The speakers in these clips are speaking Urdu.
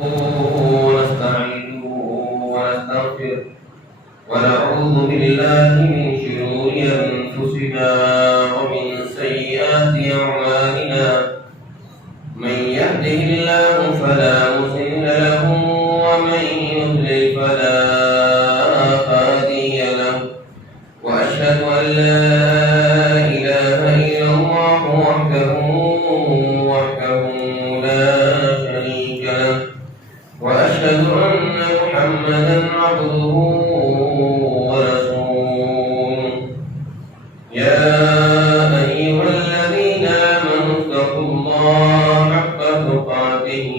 ونستعينه ونستغفره ونعوذ بالله من شرور أنفسنا ومن سيئات أعمالنا من يهده الله فلا مضل له ومن يضلل فلا هادي له وأشهد أن لا إله إلا الله وحده لا شريك له وأشهد أن محمدا عبده ورسوله يا أيها الذين آمنوا اتقوا الله حق تقاته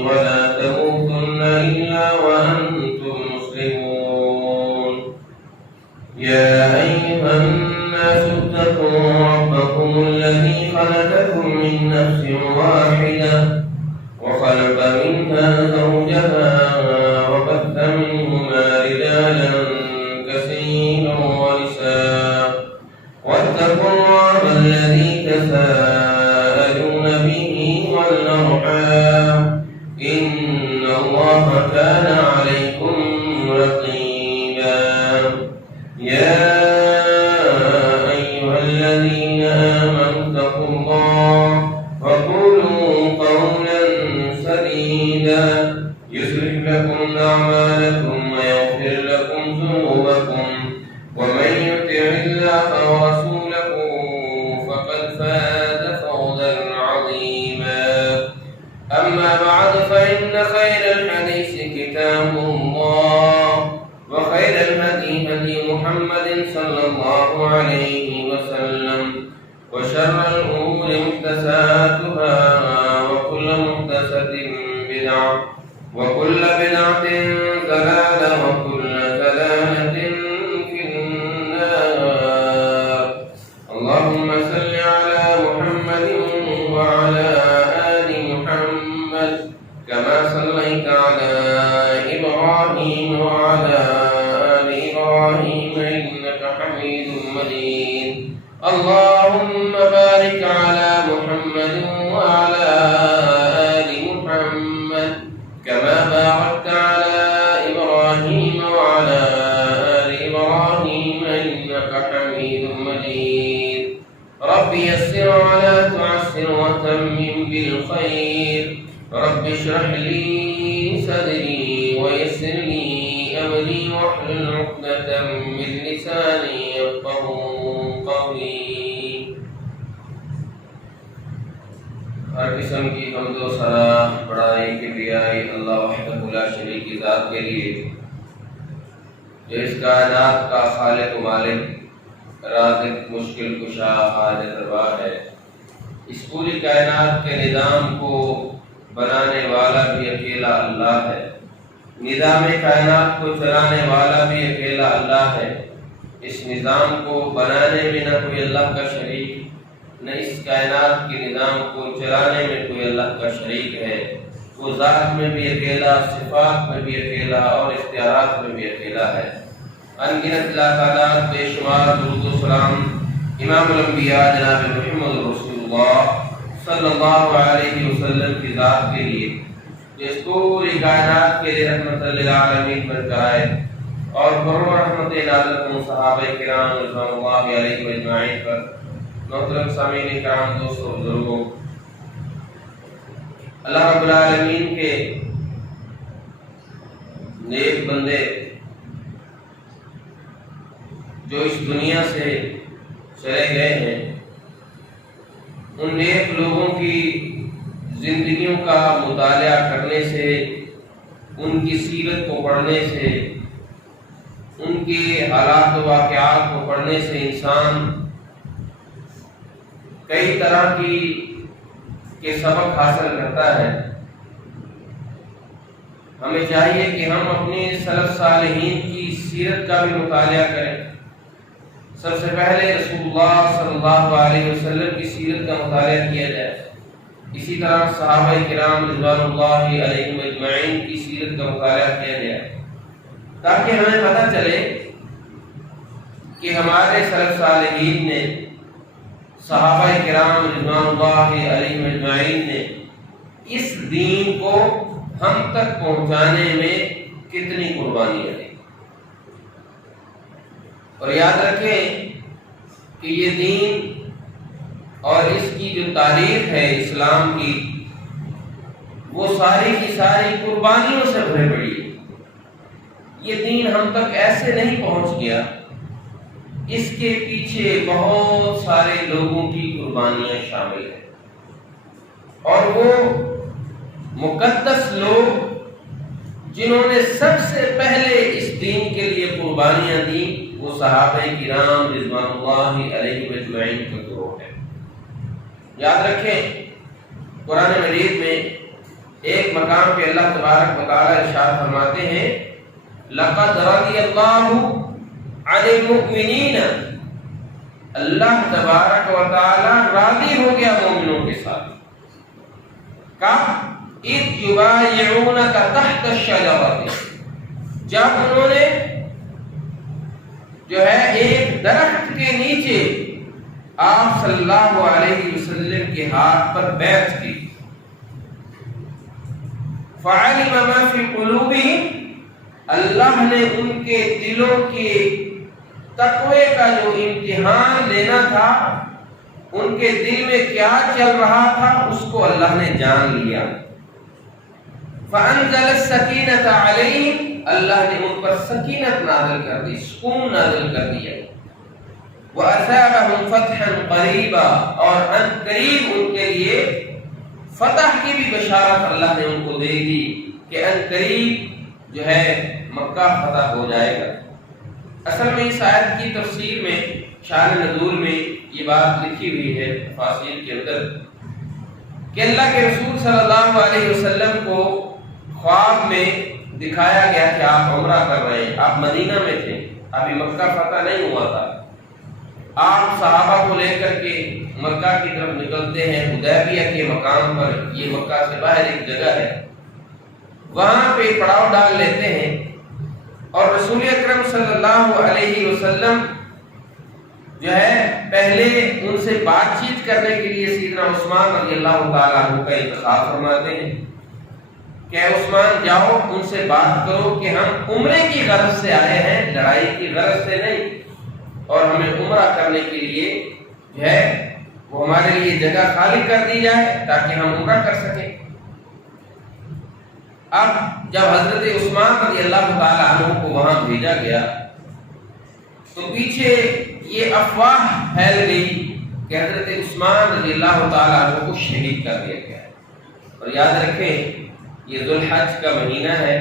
ولا تموتن إلا وأنتم مسلمون يا أيها الناس اتقوا ربكم الذي خلقكم من نفس واحدة وخلق منها زوجها وبث منهما رجالا كثيرا ونساء واتقوا الله الذي تساءلون به والأرحام إن الله كان عليكم رقيبا يا أيها الذين آمنوا اتقوا الله وقولوا قولا سديدا يصلح لكم أعمالكم ويغفر لكم ذنوبكم ومن يطع الله ورسوله فقد فاز فوزا عظيما أما بعد فإن خير الحديث كتاب الله وخير الهدي هدي محمد صلى الله عليه وسلم وشر الأمور محدثاتها وكل محدثة بدعة وكل بدعة ضلالة وكل ضلالة في النار اللهم صل على محمد وعلى آل محمد كما صليت على إبراهيم وعلى آل إبراهيم إنك حميد مجيد اللهم بارك على محمد وعلى آل محمد كما باركت على إبراهيم وعلى آل إبراهيم إنك حميد مجيد رب يسر ولا تعسر وتمم بالخير رب اشرح لي صدري ويسر لي أمري واحلل عقدة من لساني يفقهوا قولي ہر قسم کی حمد و ثنا بڑائی کبریائی اللہ وحدہ لا شریک کی ذات کے لیے جو اس کائنات کا خالق و مالک رازق مشکل کشا حاجت روا ہے اس پوری کائنات کے نظام کو بنانے والا بھی اکیلا اللہ ہے نظام کائنات کو چلانے والا بھی اکیلا اللہ ہے اس نظام کو بنانے میں نہ کوئی اللہ کا شریک نہ اس کائنات کے نظام کو چلانے میں کوئی اللہ کا شریک ہے وہ ذات میں بھی اکیلا صفات میں بھی اکیلا اور اختیارات میں بھی اکیلا ہے انگنت اللہ تعالیٰ بے شمار درود و سلام امام الانبیاء جناب محمد رسول اللہ صلی اللہ علیہ وسلم کی ذات کے لیے جو اس پوری کائنات کے لیے رحمت للعالمین بن کر آئے اور برو رحمت نازل صحابہ کرام رضوان اللہ علیہ اجمعین پر محترم سامعین کرام دوستو بزرگوں اللہ رب العالمین کے نیک بندے جو اس دنیا سے چلے گئے ہیں ان نیک لوگوں کی زندگیوں کا مطالعہ کرنے سے ان کی سیرت کو پڑھنے سے ان کے حالات و واقعات کو پڑھنے سے انسان کئی طرح کے سبق حاصل کرتا ہے ہمیں چاہیے کہ ہم اپنے سلف صالحین کی سیرت کا بھی مطالعہ کریں سب سے پہلے رسول اللہ صلی اللہ علیہ وسلم کی سیرت کا مطالعہ کیا جائے اسی طرح صحابہ کرام رضوان اللہ علیہم اجمعین کی سیرت کا مطالعہ کیا جائے تاکہ ہمیں پتہ چلے کہ ہمارے سلف صالحین نے صحابہ کرام رضوان اللہ علیہم اجمعین نے اس دین کو ہم تک پہنچانے میں کتنی قربانیاں دی. اور یاد رکھیں کہ یہ دین اور اس کی جو تاریخ ہے اسلام کی، وہ ساری کی ساری قربانیوں سے بھری پڑی ہے. یہ دین ہم تک ایسے نہیں پہنچ گیا، اس کے پیچھے بہت سارے لوگوں کی قربانیاں شامل ہیں. اور وہ مقدس لوگ جنہوں نے سب سے پہلے اس دین کے لیے قربانیاں دیں، وہ صحابہ کرام رضوان اللہ علیہم اجمعین کا گروہ ہے. یاد رکھیں قرآن مجید میں ایک مقام پہ اللہ تبارک و تعالی ارشاد فرماتے ہیں لقد رضی اللہ عن المؤمنین، اللہ تبارک و تعالی راضی ہو گیا مومنوں کے ساتھ. کب؟ اذ یبایعونک تحت الشجرۃ، جب انہوں نے جو ہے ایک درخت کے نیچے آپ صلی اللہ علیہ وسلم کے ہاتھ پر بیعت کی. فعلم ما فی قلوبہم، اللہ نے ان کے دلوں کے تقوی کا جو امتحان لینا تھا، ان کے دل میں کیا چل رہا تھا، اس کو اللہ نے جان لیا. فانزل السکینۃ علیہم، اللہ نے ان پر سکینت نازل کر دی، سکون نازل کر دیا. وَأَثَابَهُمْ فَتْحًا قَرِيبًا، اور ان قریب ان کے لیے فتح کی بھی بشارت اللہ نے ان کو دے دی کہ ان قریب جو ہے مکہ فتح ہو جائے گا. اصل میں اس آیت کی تفسیر میں شان نزول میں یہ بات لکھی ہوئی ہے تفاسیر کے اندر کہ اللہ کے رسول صلی اللہ علیہ وسلم کو خواب میں دکھایا گیا کہ آپ عمرہ کر رہے ہیں. آپ مدینہ میں تھے، ابھی مکہ فتح نہیں ہوا تھا. آپ صحابہ کو لے کر کے مکہ کی طرف نکلتے ہیں. حدیبیہ کے مقام پر، یہ مکہ سے باہر ایک جگہ ہے، وہاں پہ پڑاؤ ڈال لیتے ہیں. اور رسول اکرم صلی اللہ علیہ وسلم جو ہے پہلے ان سے بات چیت کرنے کے لیے سیدنا عثمان رضی اللہ تعالیٰ عنہ کا انتخاب فرماتے ہیں کہ عثمان جاؤ ان سے بات کرو کہ ہم عمرے کی غرض سے آئے ہیں، لڑائی کی غرض سے نہیں، اور ہمیں عمرہ کرنے کے لیے جو ہے وہ ہمارے لیے جگہ خالی کر دی جائے تاکہ ہم عمرہ کر سکیں. اب جب حضرت عثمان رضی اللہ تعالیٰ عنہ کو وہاں بھیجا گیا تو پیچھے یہ افواہ پھیل گئی کہ حضرت عثمان رضی اللہ تعالیٰ عنہ کو شہید کر دیا گیا ہے. اور یاد رکھیں یہ ذو الحج کا مہینہ ہے.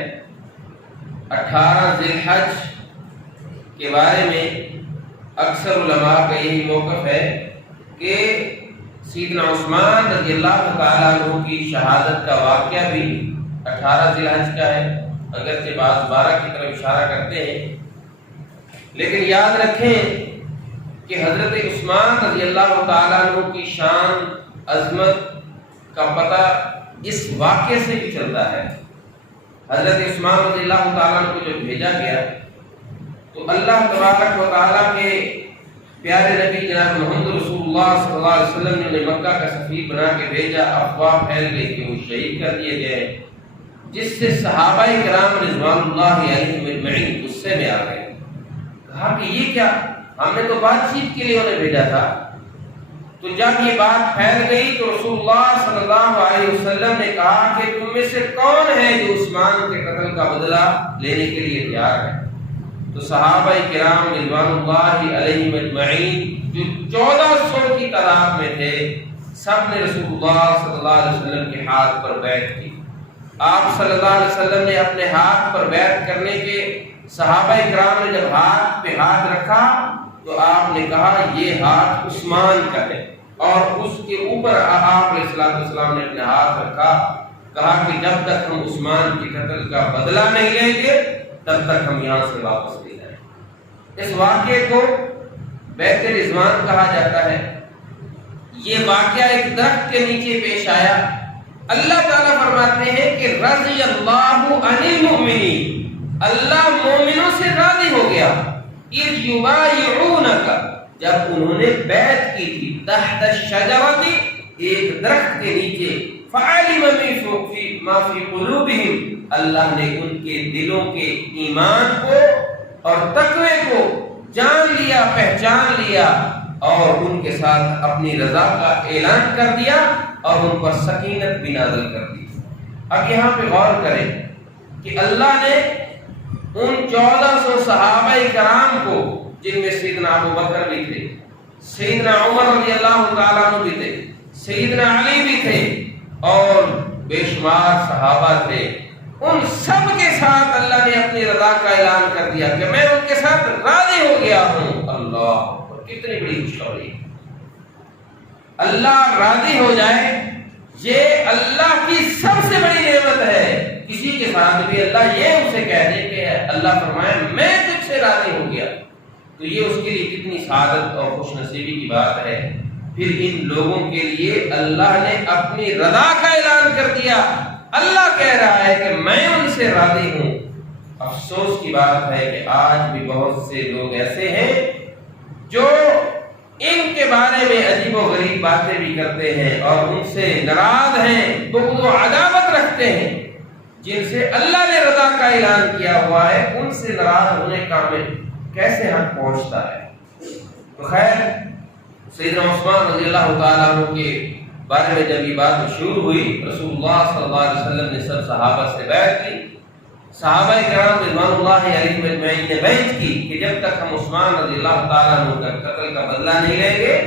18 ذی الحج کے بارے میں اکثر علماء کا یہی موقف ہے کہ سیدنا عثمان رضی اللہ تعالیٰ عنہ کی شہادت کا واقعہ بھی 18 ذی الحج کا ہے، اگرچہ بعض 12 کی طرف اشارہ کرتے ہیں. لیکن یاد رکھیں کہ حضرت عثمان رضی اللہ تعالیٰ عنہ کی شان عظمت کا پتہ اس واقعے سے بھی چلتا ہے. حضرت عثمان رضی اللہ تعالیٰ عنہ کو جب بھیجا گیا تو اللہ تبارک و تعالیٰ کے پیارے نبی جناب محمد رسول اللہ صلی اللہ علیہ وسلم نے مکہ کا سفیر بنا کے بھیجا. افواہ پھیل گئی کہ وہ شہید کر دیے گئے، جس سے صحابہ کرام رضوان اللہ علیہم اجمعین غصے میں آ گئے. کہا کہ یہ کیا، ہم نے تو بات چیت کے لیے انہیں بھیجا تھا. تو جب یہ بات پھیل گئی تو رسول اللہ صلی اللہ علیہ وسلم نے کہا کہ تم میں سے کون ہے جو عثمان کے قتل کا بدلہ لینے کے لیے تیار ہے. تو صحابہ کرام رضوان اللہ علیہم اجمعین جو 1400 کی تعداد میں تھے، سب نے رسول اللہ صلی اللہ علیہ وسلم کے ہاتھ پر بیعت کی. آپ صلی اللہ علیہ وسلم نے اپنے ہاتھ پر بیعت کرنے کے صحابہ کرام نے جب ہاتھ پہ ہاتھ رکھا تو آپ نے کہا یہ ہاتھ عثمان کا ہے، اور اس کے اوپر آپ علیہ السلام نے اپنے ہاتھ رکھا. کہا کہ جب تک ہم عثمان کے قتل کا بدلہ نہیں لیں گے تب تک ہم یہاں سے واپس نہیں جائیں. اس واقعے کو بیعت رضوان کہا جاتا ہے. یہ واقعہ ایک درخت کے نیچے پیش آیا. اللہ تعالیٰ فرماتے ہیں کہ رضی اللہ عن المؤمنین، اللہ مومنوں سے راضی ہو گیا. اذ یبایعونک، جب انہوں نے بیعت کی تھی، تحت الشجرۃ، ایک درخت کے نیچے. فعلم ما فی قلوبہم، اللہ نے ان کے دلوں کے ایمان کو اور تقوی کو جان لیا، پہچان لیا اور ان کے ساتھ اپنی رضا کا اعلان کر دیا اور ان پر سکینت بھی نازل کر دی۔ اب یہاں پہ غور کریں کہ اللہ نے ان 1400 صحابہ کرام کو، جن میں سیدنا ابو بکر بھی تھے، سیدنا عمر رضی اللہ تعالیٰ عنہ بھی تھے، سیدنا علی بھی تھے اور بے شمار صحابہ تھے، ان سب کے ساتھ اللہ نے اپنی رضا کا اعلان کر دیا کہ میں ان کے ساتھ راضی ہو گیا ہوں۔ اللہ، کتنی بڑی خوشخبری! اللہ راضی ہو جائے، یہ اللہ کی سب سے بڑی نعمت ہے۔ کسی کے ساتھ بھی اللہ یہ اسے کہہ دے کہ اللہ فرمائے میں تجھ سے راضی ہو گیا، تو یہ اس کے لیے کتنی سعادت اور خوش نصیبی کی بات ہے۔ پھر ان لوگوں کے لیے اللہ نے اپنی رضا کا اعلان کر دیا۔ اللہ کہہ رہا ہے کہ میں ان سے راضی ہوں۔ افسوس کی بات ہے کہ آج بھی بہت سے لوگ ایسے ہیں جو ان کے بارے میں عجیب و غریب باتیں بھی کرتے ہیں اور ان سے ناراض ہیں، بغض و عداوت رکھتے ہیں۔ جن سے اللہ نے رضا کا اعلان کیا ہوا ہے، ان سے ناراض ہونے کا ہمیں کیسے حق پہنچتا ہے؟ تو خیر، سیدنا عثمان رضی اللہ تعالیٰ عنہ کے بارے میں جب یہ بات مشہور ہوئی، رسول اللہ صلی اللہ علیہ وسلم نے سب صحابہ سے بیعت کی۔ صحابہ کرام رضوان اللہ علیہم اجمعین نے بیعت کی کہ جب تک ہم عثمان رضی اللہ تعالیٰ عنہ کا قتل کا بدلہ نہیں لیں گے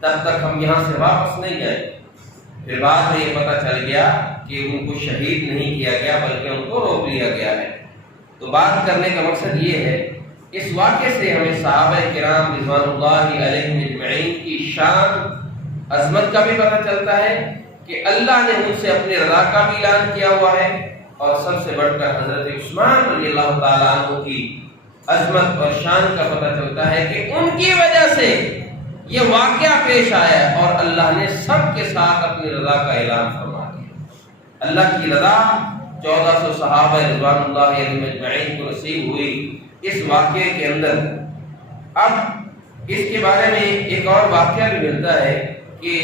تب تک ہم یہاں سے واپس نہیں جائیں۔ پھر بعد میں یہ پتہ چل گیا کہ ان کو شہید نہیں کیا گیا بلکہ ان کو روک لیا گیا ہے۔ تو بات کرنے کا مقصد یہ ہے، اس واقعے سے ہمیں صحابہ کرام رضوان اللہ علیہم اجمعین کی شان، عظمت کا بھی پتہ چلتا ہے کہ اللہ نے ان سے اپنی رضا کا بھی اعلان کیا ہوا ہے، اور سب سے بڑھ کر حضرت عثمان رضی اللہ تعالیٰ عنہ کی عظمت اور شان کا پتہ چلتا ہے کہ ان کی وجہ سے یہ واقعہ پیش آیا اور اللہ نے سب کے ساتھ اپنی رضا کا اعلان فرما دیا۔ اللہ کی رضا 1400 صحابہ رضوان اللہ علیہم اجمعین کو نصیب ہوئی اس واقعے کے اندر۔ اب اس کے بارے میں ایک اور واقعہ بھی ملتا ہے کہ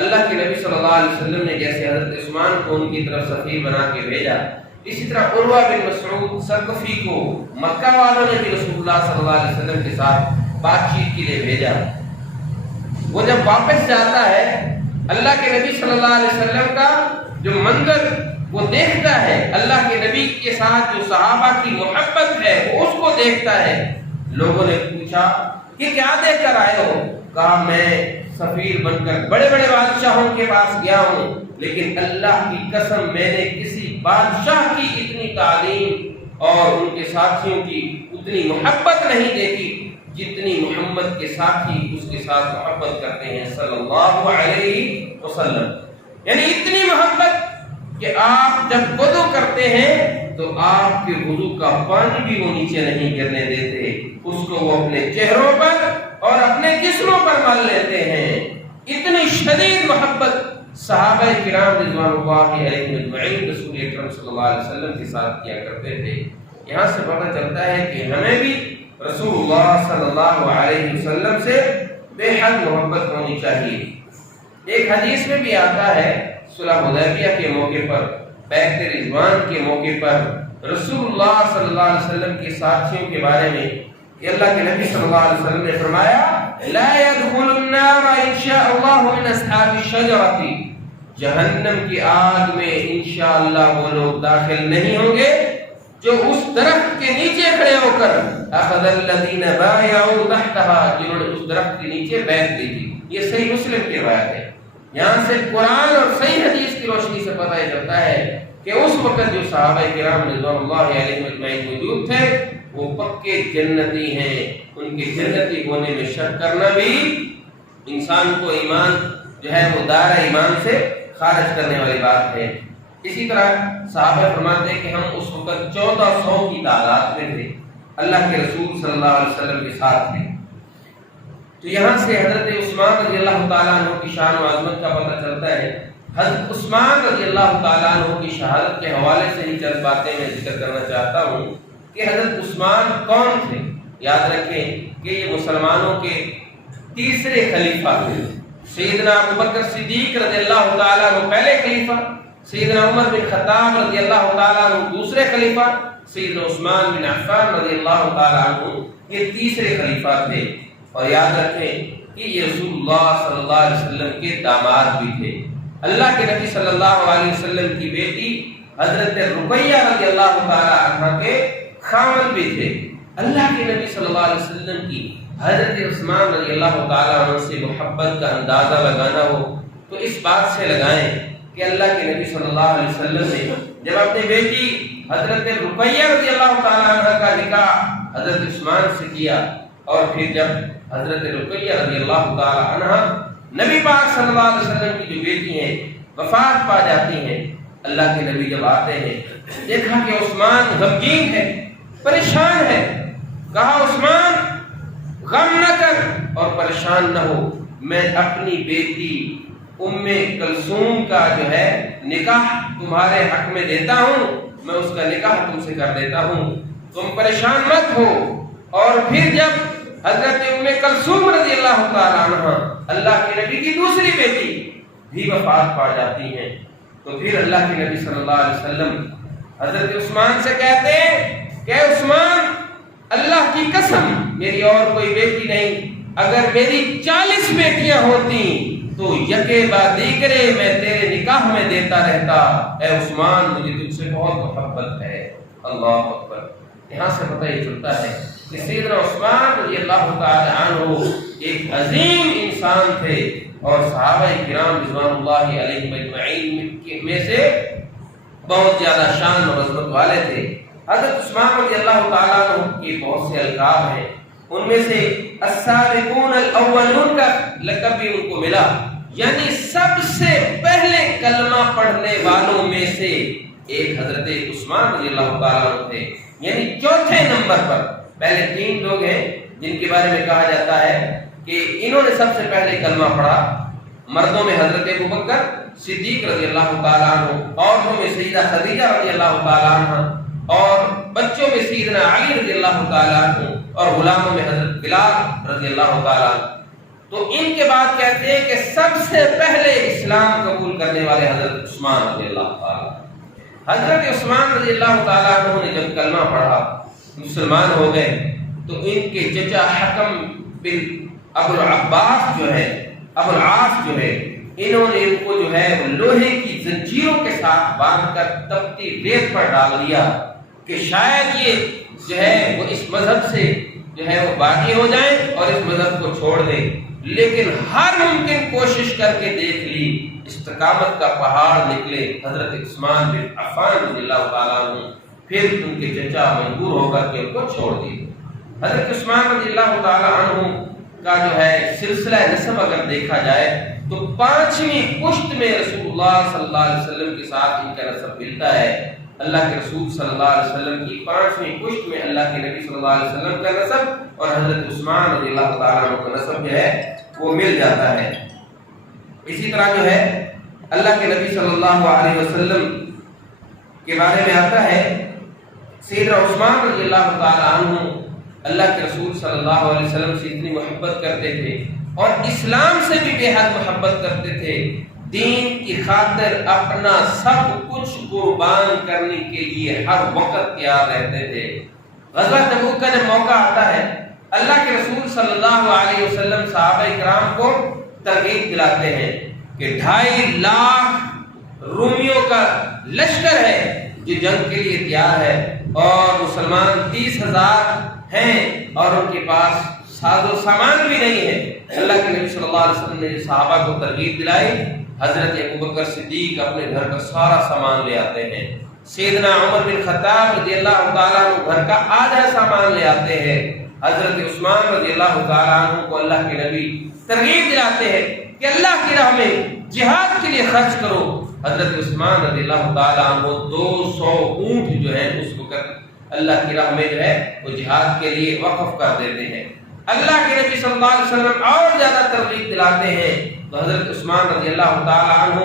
اللہ کے نبی صلی اللہ علیہ وسلم نے جیسے حضرت عثمان کو ان کی طرف سفیر بنا کے بھیجا، اسی طرح عروہ بن مسعود ثقفی کو مکہ والوں نے بھی رسول اللہ صلی اللہ علیہ وسلم کے ساتھ بات چیت کے لیے بھیجا۔ وہ جب واپس جاتا ہے، اللہ کے نبی صلی اللہ علیہ وسلم کا جو منظر وہ دیکھتا ہے، اللہ کے نبی کے ساتھ جو صحابہ کی محبت ہے وہ اس کو دیکھتا ہے۔ لوگوں نے پوچھا کہ کیا دیکھ کر آئے ہو؟ کہا میں سفیر بن کر بڑے بڑے بادشاہوں کے پاس گیا ہوں، لیکن اللہ کی قسم میں نے کسی بادشاہ کی اتنی تعلیم اور ان کے ساتھیوں کی اتنی محبت نہیں دیکھی جتنی محمد کے ساتھی اس کے ساتھ محبت کرتے ہیں صلی اللہ علیہ وسلم۔ یعنی اتنی محبت کہ آپ جب وضو کرتے ہیں تو آپ کے وضو کا پانی بھی وہ نیچے نہیں گرنے دیتے، اس کو وہ اپنے چہروں پر اور اپنے جسموں پر مل لیتے ہیں۔ اتنی شدید محبت صحابہ کرام رضوان اللہ علیہم اجمعین رسول اکرم صلی اللہ علیہ وسلم کے ساتھ کیا کرتے تھے۔ یہاں سے پتہ چلتا ہے کہ ہمیں بھی رسول اللہ صلی اللہ علیہ وسلم سے بے حد محبت ہونی چاہیے۔ ایک حدیث میں بھی آتا ہے، صلح حدیبیہ کے موقع پر، بیعت رضوان کے موقع پر رسول اللہ صلی اللہ علیہ وسلم کے ساتھیوں کے بارے میں کہ اللہ کے نبی صلی اللہ علیہ وسلم نے فرمایا لا يدخل النار ان شاء اللہ من اصحاب الشجرۃ، جہنم کی آگ میں انشاءاللہ وہ لوگ داخل نہیں ہوں گے جو اس درخت کے نیچے کھڑے ہو کر اخذ الذین بایعوا تحتها، جنہوں نے اس درخت کے نیچے بیعت لی تھی۔ یہ صحیح مسلم کی روایت ہے۔ یہاں سے قرآن اور صحیح حدیث کی روشنی سے پتہ چلتا ہے کہ اس وقت جو صحابہ کرام رضوان اللہ علیہم اجمعین موجود تھے وہ پکے جنتی ہیں۔ ان کے جنتی ہونے میں شک کرنا بھی انسان کو ایمان جو ہے وہ دائرہ ایمان سے خارج کرنے والی بات ہے۔ اسی طرح صحابہ فرماتے ہیں کہ ہم اس وقت 1400 کی تعداد میں تھے، اللہ کے رسول صلی اللہ علیہ وسلم کے ساتھ تھے۔ تو یہاں سے حضرت عثمان رضی اللہ تعالیٰ عنہ کی شان و عظمت کا پتہ چلتا ہے۔ حضرت عثمان رضی اللہ تعالیٰ عنہ کی شہادت کے حوالے سے ہی چند باتیں میں ذکر کرنا چاہتا ہوں کہ حضرت عثمان کون تھے۔ یاد رکھیں کہ یہ مسلمانوں کے تیسرے خلیفہ تھے۔ سیدنا ابو بکر صدیق رضی اللہ تعالیٰ عنہ پہلے خلیفہ، سیدنا عمر بن خطاب رضی اللہ تعالیٰ عنہ دوسرے خلیفہ، سیدنا عثمان بن عفان رضی اللہ تعالیٰ عنہ یہ تیسرے خلیفہ تھے۔ اور یاد رکھیں کہ یہ رسول اللہ صلی اللہ علیہ وسلم کے داماد بھی تھے۔ اللہ کے نبی صلی اللہ علیہ وسلم کی بیٹی حضرت رقیہ رضی اللہ تعالیٰ عنہ کے خامن بھی تھے۔ اللہ کے نبی صلی اللہ علیہ وسلم کی حضرت عثمان رضی اللہ تعالیٰ عنہ سے محبت کا اندازہ لگانا ہو تو اس بات سے لگائیں کہ اللہ کے نبی صلی اللہ علیہ وسلم نے جب اپنی بیٹی حضرت رقیہ رضی اللہ تعالیٰ عنہ کا نکاح حضرت عثمان سے کیا، اور پھر جب حضرت رقیہ رضی اللہ تعالیٰ عنہ نبی پاک صلی اللہ علیہ وسلم کی جو بیٹی ہیں وفات پا جاتی ہیں، اللہ کے نبی جب آتے ہیں دیکھا کہ عثمان غمگین ہے، پریشان ہے، کہا عثمان غم نہ کر اور پریشان نہ ہو، میں اپنی بیٹی ام کلثوم کا جو ہے نکاح تمہارے حق میں دیتا ہوں، میں اس کا نکاح تم سے کر دیتا ہوں، تم پریشان مت ہو۔ اور پھر جب حضرت ام کلثوم رضی اللہ تعالیٰ عنہ اللہ کے نبی کی دوسری بیٹی بھی وفات پا جاتی ہیں، تو پھر اللہ کے نبی صلی اللہ علیہ وسلم حضرت عثمان سے کہتے ہیں کہ عثمان اللہ کی قسم میری اور کوئی بیٹی نہیں، اگر میری 40 بیٹیاں ہوتی تو یکے بعد دیگرے میں تیرے نکاح میں دیتا رہتا، اے عثمان مجھے تجھ سے بہت محبت ہے۔ اللہ اکبر۔ یہاں سے پتہ یہ چلتا ہے کہ سیدنا عثمان رضی اللہ تعالی عنہ ایک عظیم انسان تھے اور صحابہ کرام رضوان اللہ علیہم اجمعین میں سے بہت زیادہ شان اور عظمت والے تھے۔ حضرت عثمان رضی اللہ تعالیٰ عنہ کے بہت سے القاب ہیں، ان میں سے السابقون الاولون کا لقب بھی ان کو ملا، یعنی سب سے پہلے کلمہ پڑھنے والوں میں سے ایک حضرت عثمان رضی اللہ تعالیٰ عنہ تھے، یعنی چوتھے نمبر پر۔ پہلے 3 لوگ ہیں جن کے بارے میں کہا جاتا ہے کہ انہوں نے سب سے پہلے کلمہ پڑھا، مردوں میں حضرت ابوبکر صدیق رضی اللہ تعالیٰ عنہ، عورتوں میں سیدہ خدیجہ رضی اللہ تعالیٰ عنہ، اور بچوں میں سیدنا علی رضی اللہ تعالیٰ عنہ، اور غلاموں میں حضرت بلال رضی اللہ تعالیٰ عنہ۔ تو ان کے بعد کہتے ہیں کہ سب سے پہلے اسلام قبول کرنے والے حضرت عثمان رضی اللہ تعالیٰ۔ حضرت عثمان رضی اللہ تعالیٰ عنہ نے جب کلمہ پڑھا مسلمان ہو گئے تو ان کے چچا حکم بن ابو العباس جو ہے، ابو العاص جو ہے، انہوں نے ان کو جو ہے لوہے کی زنجیروں کے ساتھ باندھ کر تپتی ریت پر ڈال دیا کہ شاید یہ جو ہے وہ اس مذہب سے جو ہے وہ باغی ہو جائیں اور اس مذہب کو چھوڑ دیں، لیکن ہر ممکن کوشش کر کے دیکھ لی، استقامت کا پہاڑ نکلے حضرت عثمان بن عفان رضی اللہ تعالیٰ عنہ، پھر ان کے چچا مجبور ہو کر کے ان کو چھوڑ دیے۔ حضرت عثمان رضی اللہ تعالیٰ عنہ کا جو ہے سلسلہ نسب اگر دیکھا جائے تو 5ویں پشت میں رسول اللہ صلی اللہ علیہ وسلم کے ساتھ ان کا نسب ملتا ہے۔ اللہ کے رسول صلی اللہ علیہ وسلم کی 5ویں پشت میں اللہ کے نبی صلی اللہ علیہ وسلم کا نسب اور حضرت عثمان رضی اللہ تعالیٰ عنہ کا نسب جو ہے وہ مل جاتا ہے۔ اسی طرح جو ہے اللہ کے نبی صلی اللہ علیہ وسلم کے بارے میں آتا ہے سیدنا عثمان رضی اللہ تعالیٰ عنہ اللہ کے رسول صلی اللہ علیہ وسلم سے اتنی محبت کرتے تھے اور اسلام سے بھی بے حد محبت کرتے تھے، دین کی خاطر اپنا سب کچھ قربان کرنے کے لیے ہر وقت تیار رہتے تھے۔ غزوہ تبوک کا جب موقع آتا ہے اللہ کے رسول صلی اللہ علیہ وسلم صحابہ کرام کو ترغیب دلاتے ہیں کہ 2.5 لاکھ رومیوں کا لشکر ہے جو جنگ کے لیے تیار ہے اور مسلمان 30,000 ہیں اور ان کے پاس ساز و سامان بھی نہیں ہے۔ اللہ کے نبی صلی اللہ علیہ وسلم نے صحابہ کو ترغیب دلائی، حضرت ابوبکر صدیق اپنے گھر کا سارا سامان لے آتے ہیں، سیدنا عمر بن خطاب رضی اللہ تعالیٰ عنہ گھر کا آدھا سامان لے آتے ہیں، حضرت عثمان رضی اللہ تعالیٰ عنہ کو اللہ کے نبی ترغیب دلاتے ہیں کہ اللہ کی راہ میں جہاد کے لیے خرچ کرو۔ حضرت عثمان رضی اللہ تعالیٰ عنہ 200 اونٹ جو ہے اس وقت اللہ کی راہ میں جو ہے وہ جہاد کے لیے وقف کر دیتے ہیں۔ اللہ کے نبی صلی اللہ علیہ وسلم اور زیادہ ترغیب دلاتے ہیں تو حضرت عثمان رضی اللہ تعالیٰ عنہ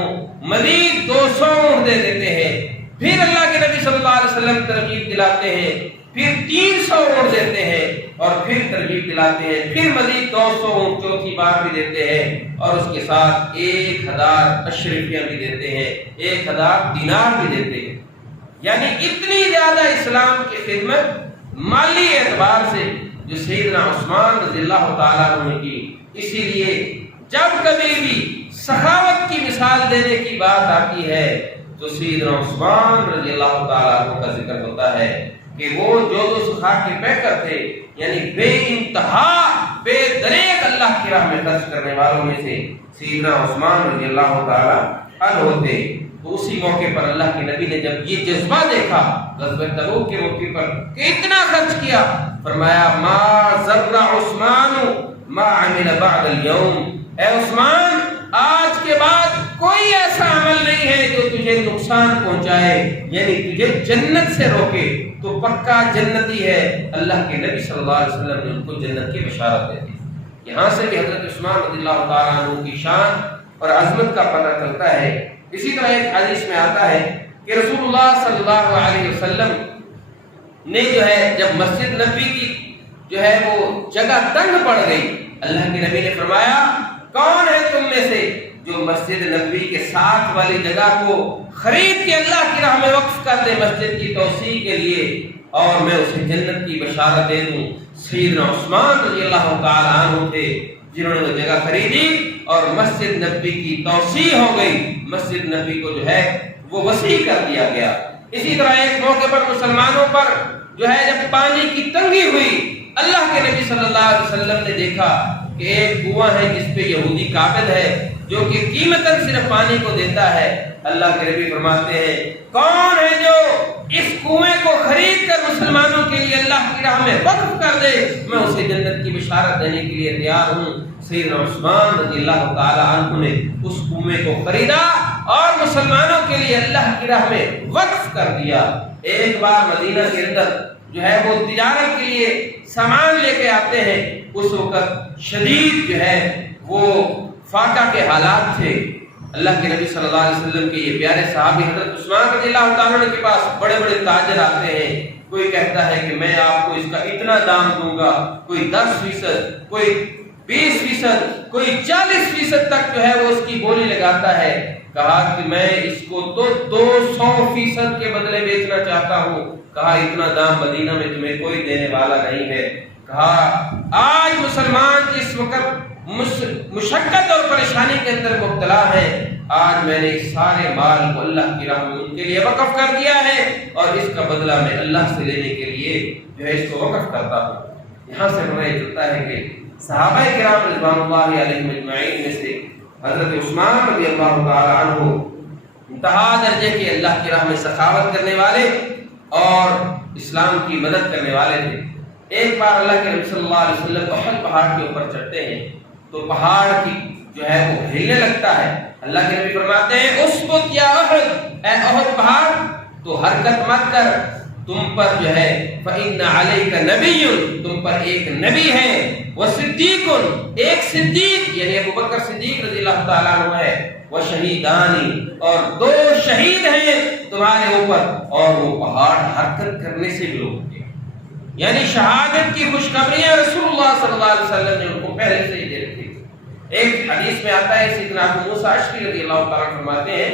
مزید 200 اونٹ دے دیتے ہیں۔ پھر اللہ کے نبی صلی اللہ علیہ وسلم ترغیب دلاتے ہیں پھر 300 اونٹ دیتے ہیں اور پھر ترغیب دلاتے ہیں، پھر مزید 200 اونٹ چوتھی بار بھی دیتے ہیں، اور اس کے ساتھ 1000 اشرفیاں بھی دیتے ہیں، 1000 دینار بھی دیتے ہیں۔ یعنی اتنی زیادہ اسلام کی خدمت مالی اعتبار سے جو سیدنا عثمان رضی اللہ تعالیٰ عنہ نے کی۔ اسی لیے جب کبھی بھی سخاوت کی مثال دینے کی بات آتی ہے تو سیدنا عثمان رضی اللہ تعالیٰ عنہ کا ذکر ہوتا ہے کہ وہ جو سکھا کے پیکر تھے، یعنی بے انتہا بے دریغ اللہ کی راہ میں خرچ کرنے والوں میں سے سیدنا عثمان رضی اللہ تعالیٰ عنہ تھے۔ تو اسی موقع پر اللہ کے نبی نے جب یہ جذبہ دیکھا غزوہ تبوک کے موقع پر کہ اتنا خرچ کیا، فرمایا ما ضر عثمان ما عمل بعد اليوم، اے عثمان آج کے بعد کوئی ایسا عمل نہیں ہے جو تجھے نقصان پہنچائے، یعنی تجھے جنت سے روکے، تو پکا جنتی ہے۔ اللہ کے نبی صلی اللہ علیہ وسلم نے ان کو جنت کی بشارت دے دی۔ یہاں سے بھی حضرت عثمان رضی اللہ تعالیٰ عنہ کی شان اور عظمت کا پتہ چلتا ہے۔ اسی طرح ایک حدیث میں آتا ہے کہ رسول اللہ صلی اللہ علیہ وسلم نے جو ہے جب مسجد نبوی کی جو ہے وہ جگہ تنگ پڑ گئی، اللہ کے نبی نے فرمایا کون ہے تم میں سے جو مسجد نبوی کے ساتھ والی جگہ کو خرید کے اللہ کی راہ میں وقف کر دے مسجد کی توسیع کے لیے، اور میں اسے جنت کی بشارت دے دوں۔ سیدنا عثمان رضی اللہ تعالیٰ عنہ تھے جنہوں نے وہ جگہ خریدی اور مسجد نبوی کی توسیع ہو گئی، مسجد نبوی کو جو ہے وہ وسیع کر دیا گیا۔ اسی طرح ایک موقع پر مسلمانوں پر جو ہے جب پانی کی تنگی ہوئی، اللہ کے نبی صلی اللہ علیہ وسلم نے دیکھا کہ ایک کنواں ہے جس پہ یہودی قابض ہے جو کہ قیمتاً صرف پانی کو دیتا ہے۔ اللہ کے نبی فرماتے ہیں کون ہے جو اس کنویں کو خرید کر مسلمانوں کے لیے اللہ کی راہ میں وقف کر دے، میں اسے جنت کی بشارت دینے کے لیے تیار ہوں۔ سیدنا عثمان رضی اللہ تعالیٰ عنہ نے اس کنویں کو خریدا اور مسلمانوں کے لیے اللہ کی راہ میں وقف کر دیا۔ ایک بار مدینہ کے اندر جو ہے وہ تجارت کے لیے سامان لے کے آتے ہیں، اس وقت شدید جو ہے وہ فاقہ کے حالات تھے۔ اللہ کے نبی صلی اللہ علیہ وسلم کے یہ پیارے صحابی حضرت عثمان رضی اللہ تعالیٰ عنہ کے پاس بڑے بڑے تاجر آتے ہیں، کوئی کہتا ہے کہ میں آپ کو اس کا اتنا دام دوں گا، کوئی 10%، کوئی 20%، کوئی 40% تک جو ہے وہ اس کی بولی لگاتا ہے۔ کہا کہ میں اس کو تو 200% کے بدلے بیچنا چاہتا ہوں۔ کہا اتنا دام مدینہ میں تمہیں کوئی دینے والا نہیں ہے۔ کہا آج مسلمان جس وقت مشقت اور پریشانی کے اندر مبتلا ہے، آج میں نے اس سارے مال کو اللہ کی راہ میں ان کے لیے وقف کر دیا ہے اور اس کا بدلہ میں اللہ سے لینے کے لیے جو ہے اس کو وقف کرتا ہوں۔ یہاں سے ہمیں یہ چلتا ہے کہ صحابہ کرام رضوان اللہ علیہم اجمعین میں سے حضرت عثمان رضی اللہ تعالی عنہ انتہا درجے کے اللہ کی راہ میں سخاوت کرنے والے اور اسلام کی مدد کرنے والے تھے۔ ایک بار اللہ کے نبی صلی اللہ علیہ وسلم احد پہاڑ کے اوپر چڑھتے ہیں تو پہاڑ کی جو ہے وہ ہلنے لگتا ہے۔ اللہ کے نبی فرماتے ہیں اسقط یا احد، اے احد پہاڑ تو حرکت مت کر، تم پر جو ہے فإن علیک نبی، تم پر ایک نبی ہے، وصدیق، ایک صدیق یعنی ابو بکر صدیق رضی اللہ تعالیٰ عنہ ہے، وشہیدانی، اور 2 شہید ہیں تمہارے اوپر، اور وہ پہاڑ حرکت کرنے سے بھی روک دیا۔ یعنی شہادت کی خوشخبریاں رسول اللہ صلی اللہ علیہ وسلم نے ان کو پہلے سے ہی دے رکھی تھی۔ ایک حدیث میں آتا ہے سیدنا ابو موسیٰ اشعری رضی اللہ تعالیٰ فرماتے ہیں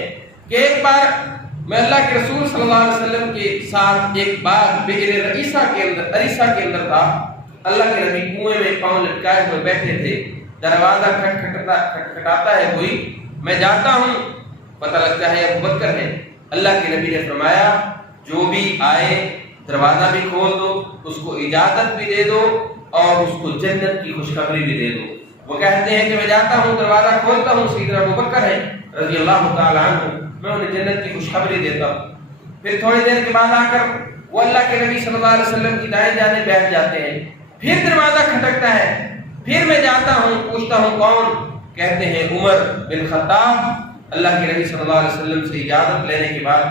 کہ ایک بار میں اللہ کے رسول صلی اللہ علیہ وسلم کے ساتھ ایک باغ بئر عریسہ کے اندر تھا۔ اللہ کے نبی کنویں میں پاؤں لٹکائے ہوئے بیٹھے تھے، دروازہ کھٹکھٹاتا ہے کوئی، میں جاتا ہوں، پتہ لگتا ہے ابو بکر ہے۔ اللہ کے نبی نے فرمایا جو بھی آئے دروازہ بھی کھول دو، اس کو اجازت بھی دے دو اور اس کو جنت کی خوشخبری بھی دے دو۔ وہ کہتے ہیں کہ میں جاتا ہوں، دروازہ کھولتا ہوں، سیدنا ابو بکر ہے رضی اللہ تعالیٰ عنہ، میں انہیں جنت کی خوشخبری دیتا ہوں۔ پھر تھوڑی دیر کے بعد آ کر وہ اللہ کے نبی صلی اللہ علیہ وسلم کی دائیں جانب بیٹھ جاتے ہیں، پھر دروازہ کھٹکتا ہے، پھر میں جاتا ہوں، پوچھتا ہوں کون؟ کہتے ہیں عمر بن خطاب۔ اللہ کے نبی صلی اللہ علیہ وسلم سے اجازت لینے کے بعد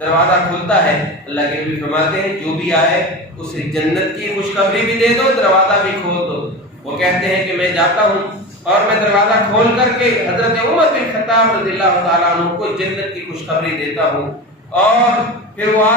دروازہ کھلتا ہے، اللہ کے نبی فرماتے ہیں جو بھی آئے اسے جنت کی خوشخبری بھی دے دو، دروازہ بھی کھول دو۔ وہ کہتے ہیں کہ میں جاتا ہوں اور میں دروازہ کھول کر کے حضرت عمر بن خطاب رضی اللہ تعالیٰ عنہ کو جنت کی خوشخبری دیتا ہوں، اور پھر وہ آ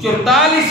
44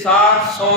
700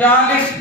40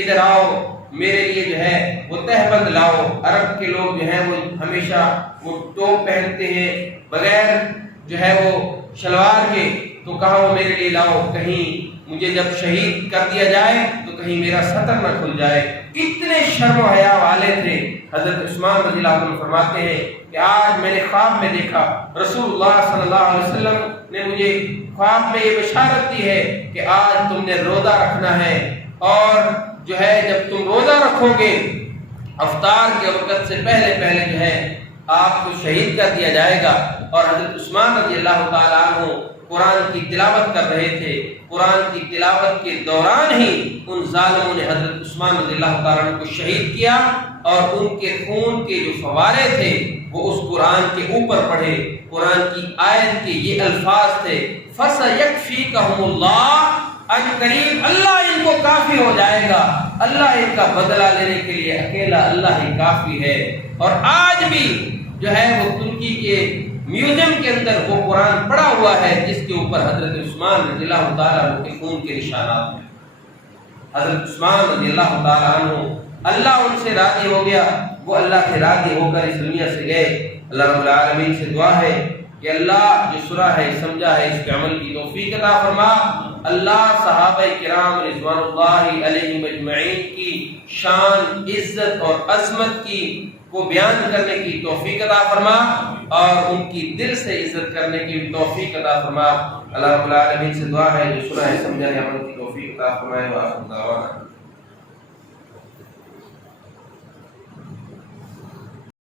ادھر آؤ میرے لیے جو ہے وہ تہبند لاؤ۔ عرب کے لوگ جو ہیں وہ ہمیشہ وہ ٹوپ پہنتے ہیں بغیر جو ہے وہ شلوار کے، تو کہا وہ میرے لیے لاؤ، کہیں مجھے جب شہید کر دیا جائے تو کہیں میرا سطر نہ کھل جائے۔ کتنے شرم و حیا والے تھے۔ حضرت عثمان رضی اللہ عنہ فرماتے ہیں کہ آج میں نے خواب میں دیکھا، رسول اللہ صلی اللہ علیہ وسلم نے مجھے خواب میں یہ بشارت دی ہے کہ آج تم نے روزہ رکھنا ہے، اور جو ہے جب تم روزہ رکھو گے افطار کے وقت سے پہلے پہلے جو ہے آپ کو شہید کر دیا جائے گا۔ اور حضرت عثمان رضی اللہ تعالیٰ عنہ قرآن کی تلاوت کر رہے تھے۔ قرآن کی تلاوت کے دوران ہی ان ظالموں نے حضرت عثمان رضی اللہ تعالیٰ عنہ کو شہید کیا، اور ان کے خون کے جو فوارے تھے وہ اس قرآن کے اوپر پڑے۔ قرآن کی آیت کے یہ الفاظ تھے، فَسَيَكْفِيكَهُمُ اللَّهُ، ان قریب اللہ ان کو کافی ہو جائے گا، اللہ ان کا بدلہ لینے کے لیے اکیلا اللہ ہی کافی ہے۔ اور آج بھی جو ہے وہ ترکی کے میوزیم کے اندر وہ قرآن پڑا ہوا ہے جس کے اوپر حضرت عثمان رضی اللہ تعالیٰ عنہ کے خون کے نشانات ہیں۔ حضرت عثمان رضی اللہ تعالیٰ عنہ اللہ ان سے راضی ہو گیا، وہ اللہ سے راضی ہو کر اس دنیا سے گئے۔ اللہ رب العالمین سے دعا ہے کہ اللہ جو سنا ہے سمجھا ہے اس کے عمل کی توفیق عطا فرما۔ اللہ صحابہ کرام رضوان اللہ علیہم اجمعین کی شان، عزت اور عظمت کی کو بیان کرنے کی توفیق عطا فرما، اور ان کی دل سے عزت کرنے کی توفیق عطا فرما۔ اللہ رب العالمین سے دعا ہے جو سنا ہے سمجھا ہے عمل کی توفیق عطا فرمائے۔ وآخر دعوانا